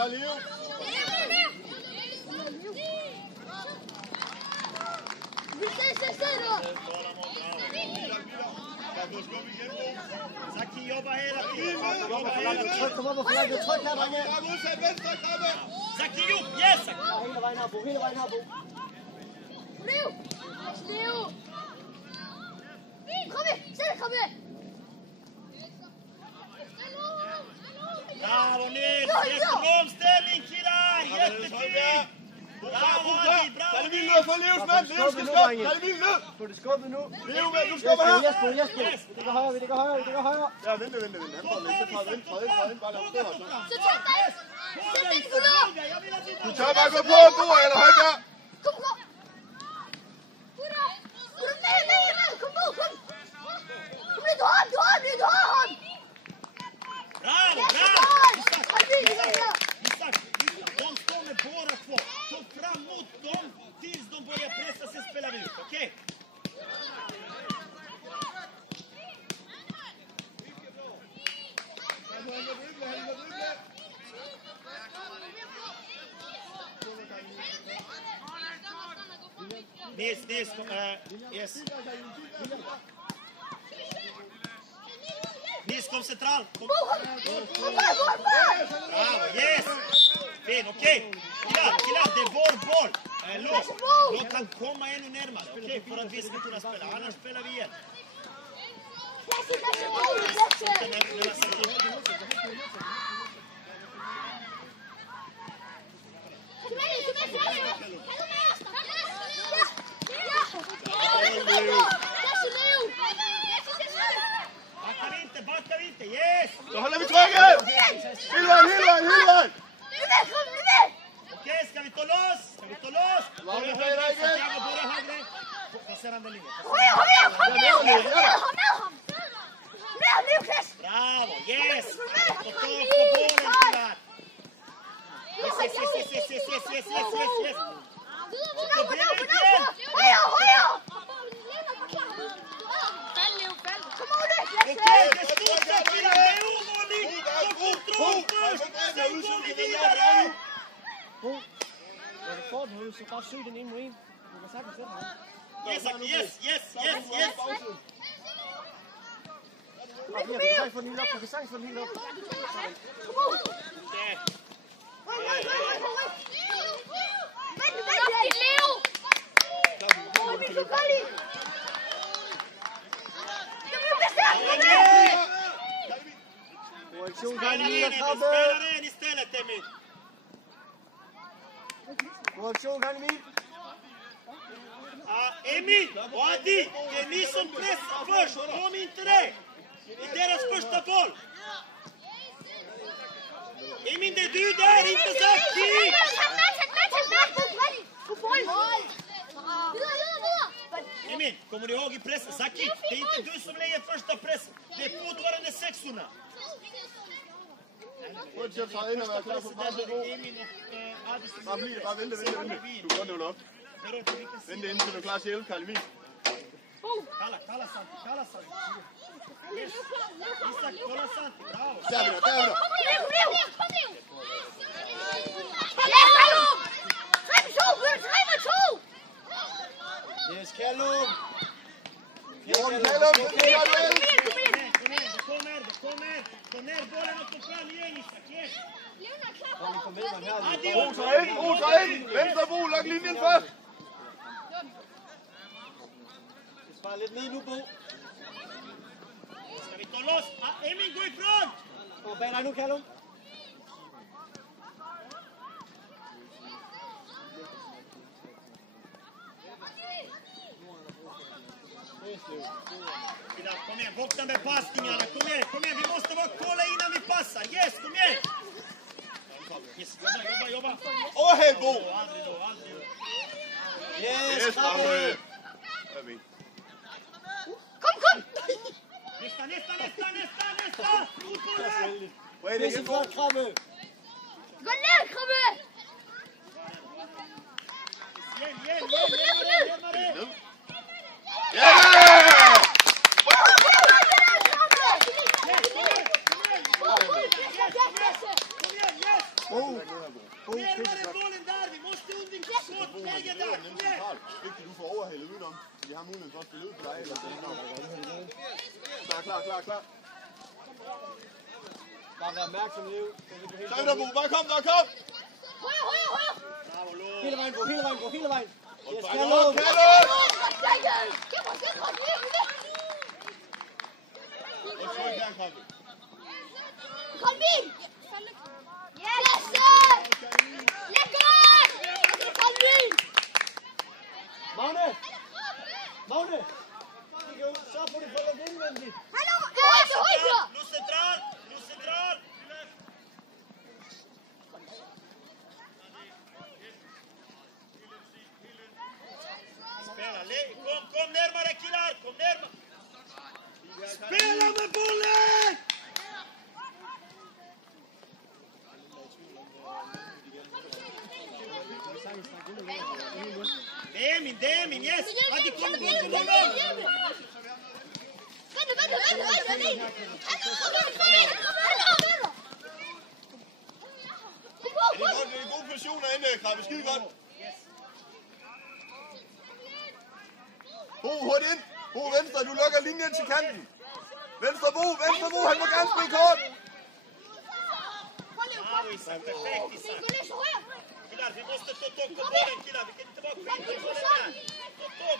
fra Leo. Zaki jobbar hela tiden. Kom op og forlænge. Tryk her, drenge. Zaki upp, yes! Hele vejen her, Bo. Hele vejen her, Bo. Leo! Leo! Kom med! Sæt kom med! Bravo Nils! Jättebra omställning killar! Jättefint! Bravo Adi! Bravo Tag det vildt ned for Leos mand. Leo skal skubbe. Tag det vildt ned. Få det skubbet nu. Leo, du skubber her. Yes! Vi ligger højere, vi ligger højere, vi ligger højere. Ja, vent. Han kommer ikke. Så træd ind. Bare lad os stå her så. Så tag dig! Sæt den skulder! Du tør bare gå på, Bo, eller Holger. Kom! Kom med! Kom på! Kom! Kom lidt hånd! Bravo! Isak! De står med båda två. Ta fram mot dem tills de börjar pressa sig spelar ut, okej? Nils, yes. Nils, kom central. Bravo, yes. Fin, okej. Killar, det är vår boll. Låt han komma ännu närmare, okej? För att vi ska kunna spela. Annars spelar vi igen. Backar vi inte, yes! Så holder vi trykket! Hele vejen! Okej, ska vi ta loss? Börja högre, Santiago, börja högre. Passera den linjen. Bravo, yes! Och ta på bollen, killar. Yes. Och bredvid igen! Okej, det står sig killar, det är ovanligt! Ta kontroll först, sen går vi vidare! Bo, når du får den ud, så bare søg den ind mod en. Du kan sagtens sætte ham. Yes! Du kan sagtens få den helt op. Okay. Spelar en istället, Emil. Reaktion, kan Emil. Emil och Adi, det är ni som pressar först. Kom inte det. Det är deras första boll. Emil, det är du där, inte Zaki. Emil, kommer du ihåg i pressen? Zaki, det är inte du som lägger första pressen. Det är fortfarande sexorna. Prøv til at træde ind og være klar for presset, Bo. Bare vente. Du går nu op. Vente indtil du er klar til hjælp, Karl Emil. Kalla Santi. Yes. Isak, kolla Santi, bravo. Der er vi der. Yes, Callum. Kom ner bollen och kom fram igen, Isak, yes. Bo, træd ind. Venstre, Bo, luk linjen først. Spar lidt ned nu, Bo. Ska vi ta loss? Emil, gå ifrån! Gå bag dig nu, Callum. Kom igen, borta med passningarna. Kom igen, vi måste vara kolla innan vi passar. Yes, kom igen! Yes, jobba. Overhæld, Bo. Aldrig då. Yes, bravo. Kom! Nästa! Ut bollen! Bred igen, Bo. Gå ned, Krabbe! Närmare! Ja! Kom igen, yes! Närmare bollen där, vi måste undvika skottläge där. Kom igen! Vigtigt, du får overhalet udenom, så de har muligheden for at spille ud på dig. Klar. Bare vær opmærksom nu. Så er der, Bo. Bare kom. Højre! Bravo, Lo! Hele vejen, hele vejen. Yes, Kallo! Og tryk der, Krabbe. Kom ind! Klasse! Lækkert! Kom ind! Magne! Så får du følge indvendigt. Hallo! Højre! Nu central! Spela, kom närmare killar! Kom närmare! Spela med bollen! Demin, yes! Hadi kom! Vänta! Det er gode positioner inde, Krabbe. Skide godt. Bo, hurtigt ind. Bo, venstre. Du lukker linjen til kanten. Venstre, Bo. Han må gerne spille kort. Bravo, Isak. Perfekt, Isak. Killar, vi måste ta tag på bollen, killar. Vi kan inte vara skit på bollen där. Ta tag,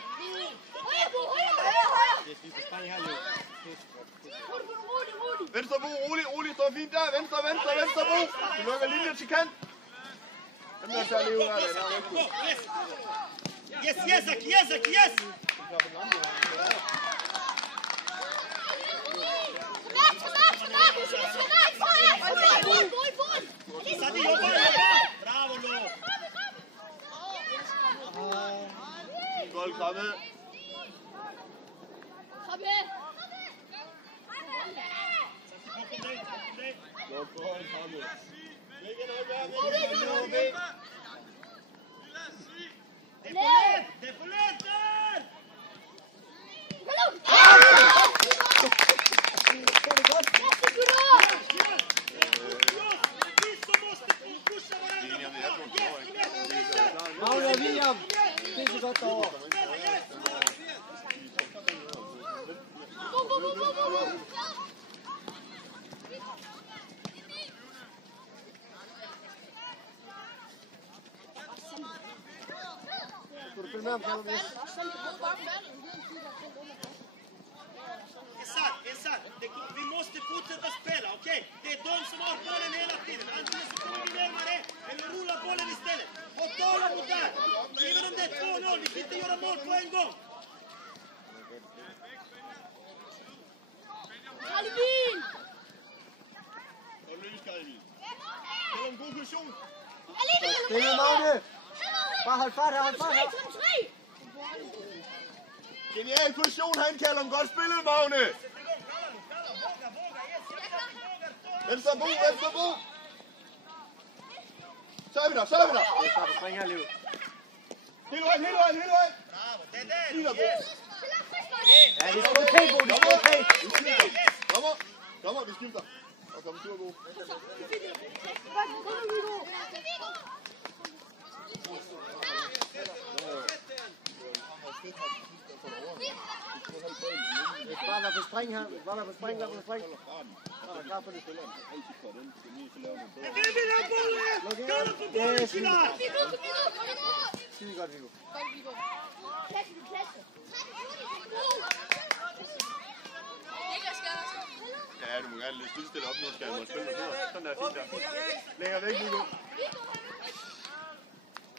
Venstre, Bo. Rolig. Står fint der. Venstre, Bo. Du lukker linjen til kant. Den der tager lige ud af det. Yes, yes! Sadi, jobba! Bravo, Lo! Gold, Krabbe. Det är för lätt där! Magne og William. Det er så godt derovre. Skal du følge med om Carlo Vis? Exakt. Vi måste fortsätta spela, okej? Det är de som har bollen hela tiden. Antingen så kommer vi närmare eller rullar bollen istället. Och tålamod där. Även om det är 2-0, vi kan inte göra mål på en gång. Calvin! Og løs, Kalvin. Det er en god position. Det er Magne. Bare hold fart her. Genial position, han kalder godt spillet, Magne. Venstre Bo. Så er vi der. Det er bare spring her, Liv. Hele vejen. Bravo, det är det. Yes. Ja, det er okay, Bo. Det er okay. Dommer, vi skifter. Og kom tur, Bo. Bare vær på spring her. Klar for det. Vi vill ha bollen! Kolla på bollen, killar! Skide godt, Viggo. Ja, du må gerne lidt stille op nu, skal jeg spille med fødder. Sådan der, fint der. Længere væk, Viggo.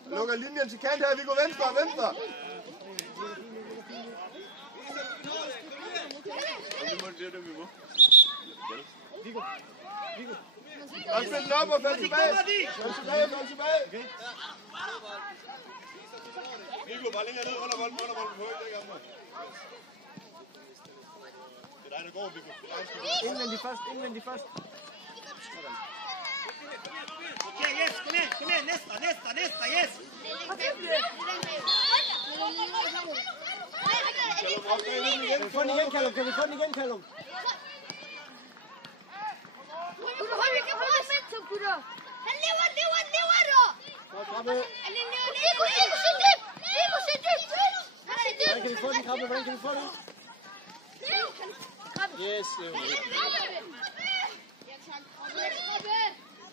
Lukker linjen til kant her, Viggo. Venstre. Det er det, vi må. Viggo. Og spil den op og fald tilbage. Viggo, bare længere ned under bolden på højt. Det er dig, der går, Viggo. Indvendig først. Okej, yes, kom igen, nästa, yes! Kan vi få den igen, Callum? Han lever Krabbe. Nico, skynd dybt! Nico, skynd dybt! Hvordan kan vi få den, Krabbe? Hvordan kan vi få den? Yes, det er jo det.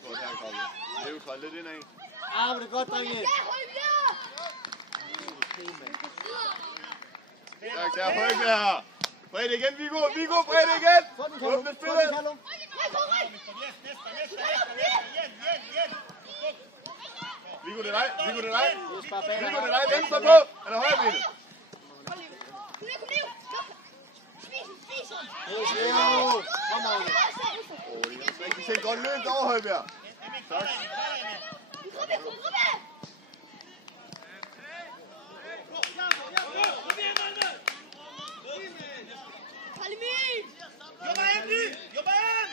Godt her, Krabbe. Det er jo træt lidt indad. Ah, men det er godt, drenge. Tak, der er Højbjerg. Bred igen, Viggo, bred igen. Få den, Kalum. Åbne Få spillet. den, Kalum. Viggo, det er dig. Yes, bare bag dig. Viggo, det er dig. Venstre på. Eller højre benet. Yes, Leo. Kom, Magne. Rigtig set godt løb over, Højbjerg. Tak. Jobba hem nu! Jobba hem!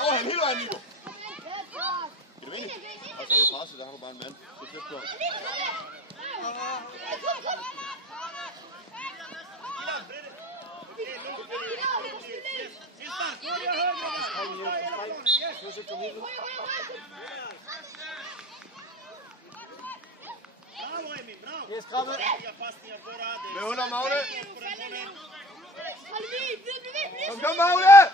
Overhæld hele vejen, Viggo. Giver det mening? Og så er det presset, der har du bare en mand. Det er tæt på. Yes, Krabbe. Med under, Magne. Kom, Magne.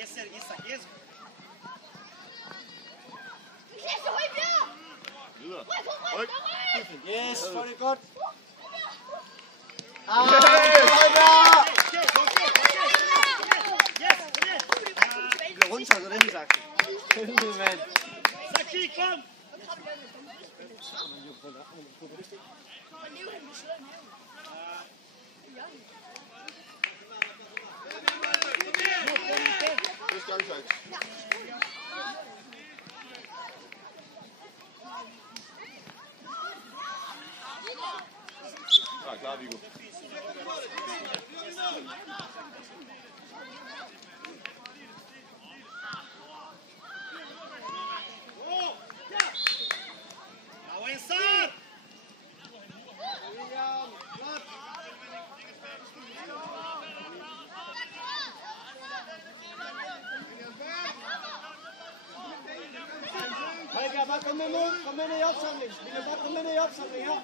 Yes, sir, Isak, yes. Videre. Ryk. Yes, få det godt. Ah, Højbjerg. Det bliver rundtakket, det er sagt. Helvede, mand. Saki, kom! Det skal vi sagt. Ja, klar, Viggo. Now inside! Højbjerg, bare kom med nu. Kom med ned i opsamling. Vi kan bare komme med ned i opsamling, ja.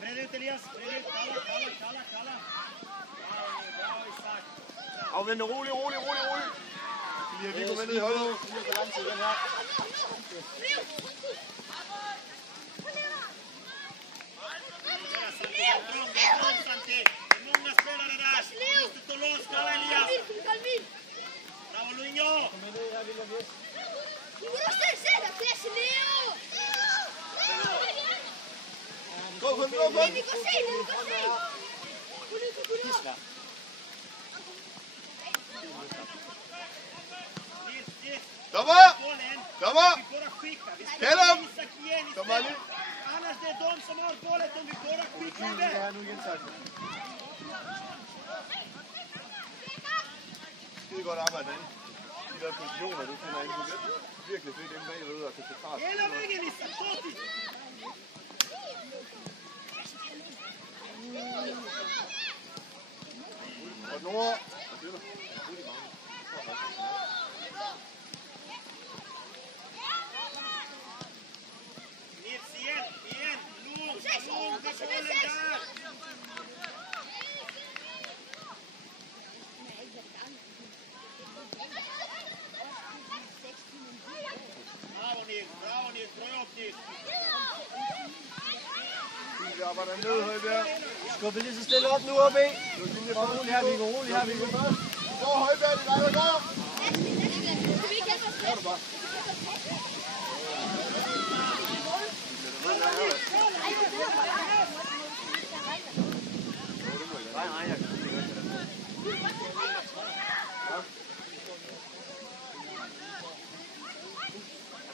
Bred ut, Elias. Bred ut. Kalla. Bra, Isak. Afvente, rolig. Vi skal lige have Viggo med ned i holdet. Många spelare där. Måste stå loss nu, Elias. Bravo, Luinho. Kom. Dommer! Kalum! Dommer lige. Annars det är de som har bollen om vi bara skickar det. Det er nu igen sagt. Skide godt arbejde, Danny. de der positioner, du finder ind på virkelig fedt inde bagved og kan tage fart. Hela vägen Lisa, Toti! Og Nora. Nils igen, lugnt med bollen där! Bravo Nils, bra jobb Nils! Vi arbejder ned, Højbjerg. Skubbe lige så stille op nu op i. Rolig her, Viggo. Rolig her, Viggo. Gå Højbjerg, det er dig, der går. Gør det bare. Nej, jeg kan ikke gøre det.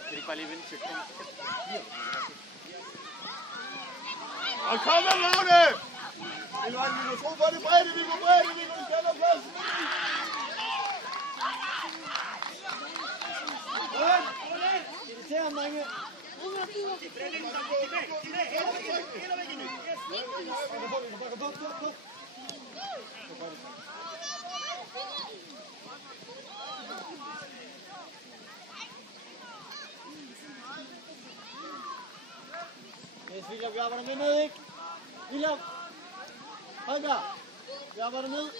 Kan ikke bare lige vente til at komme? Og kom med, Magne! Vi må tro på det bredde, vi må bredde, vi må kende pladsen. Irriterer mange. Hela vägen nu! Yes, William, vi arbejder med ned, ikke? William! Holger! Vi arbejder med.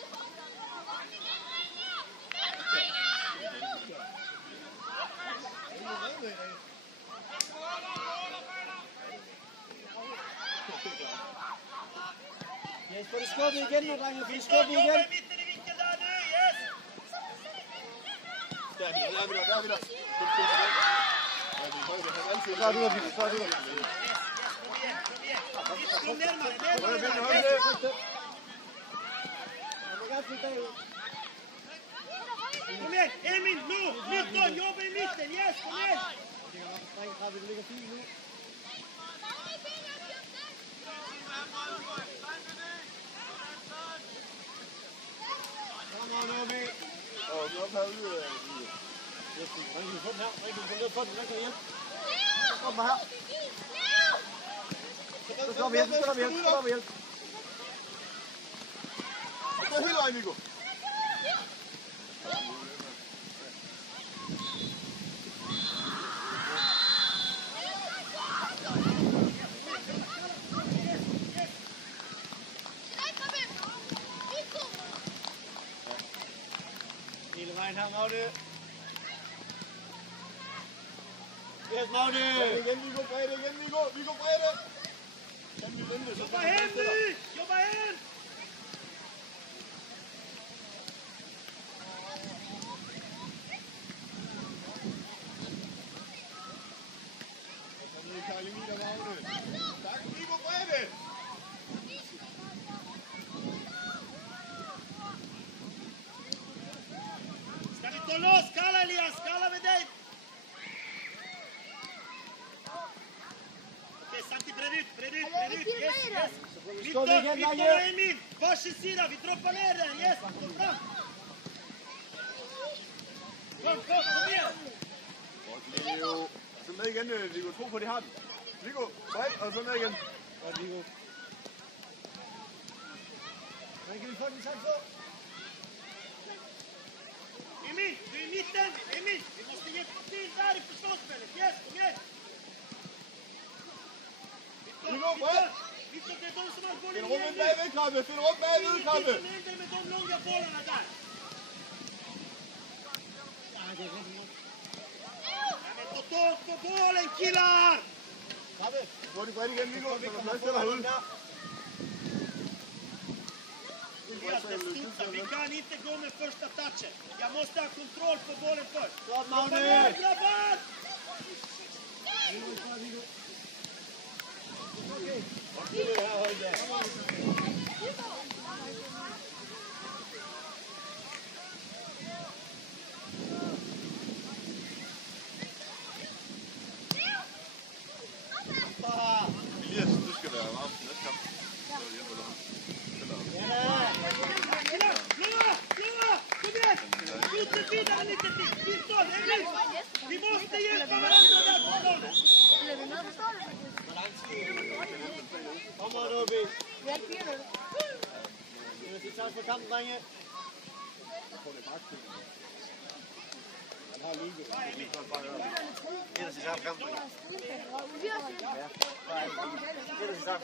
Yes, får du skubbet igen nu, drenge? Får du skubbet igen? Jobba i mitten i vinkeln där nu, yes! Der er vi der. Så er du der, Viggo. Så er du der. Kom närmare! Kom igen, Emil, nu! 19, jobba i mitten, yes, kom igen! Det ligger fint nu. Kom on, Obi. Og nu har vi Kom her. Så slår vi hjælp. Så hele vejen, Viggo. Hele vejen her, Magne. Yes, Magne. Igen, Viggo, bredde, igen, Viggo, bredde. Kan vi vente, så Jobba hem nu! Jobba hem! Tak, Viggo, bredde. Ska vi ta loss? Kalla Elias, kalla med dig! Okej, Santi, bred ut! Yes! Viktor, Emil! Varsin sida, vi droppar ner den, yes! Kom fram! Kom igen! Leo. Så med igen, Viggo. Tro på, de har den. Viggo, bred, og så med igen. Ja, Viggo. Men kan vi få den sagt så? Emil, du är i mitten! Emil, vi måste hjälpa till där i försvarsspelet, yes! Kom igen! Victor, det är de som har bollen Find rummet bagved, Krabbe. Find rum bagved, Krabbe. Find dig med de långa bollarna där! Ta på bollen, killar! Krabbe. Får de bredt igen, Viggo, så der er plads til derude. Vi kan inte gå med första touchen. Jag måste ha kontroll på bollen först. Stop, Magne. Grabbar! Elias, du skal være varm til næste kamp. Så hjælper du ham. Blåa! Kom igen! Lite vidare, lite till! inte hjälpa varandra där på planen. Kom on, Obi. Hjælp jer nu. Det er tid for kampen, drenge. Han har lykke. Det er det samme kamp. Det er det samme kamp.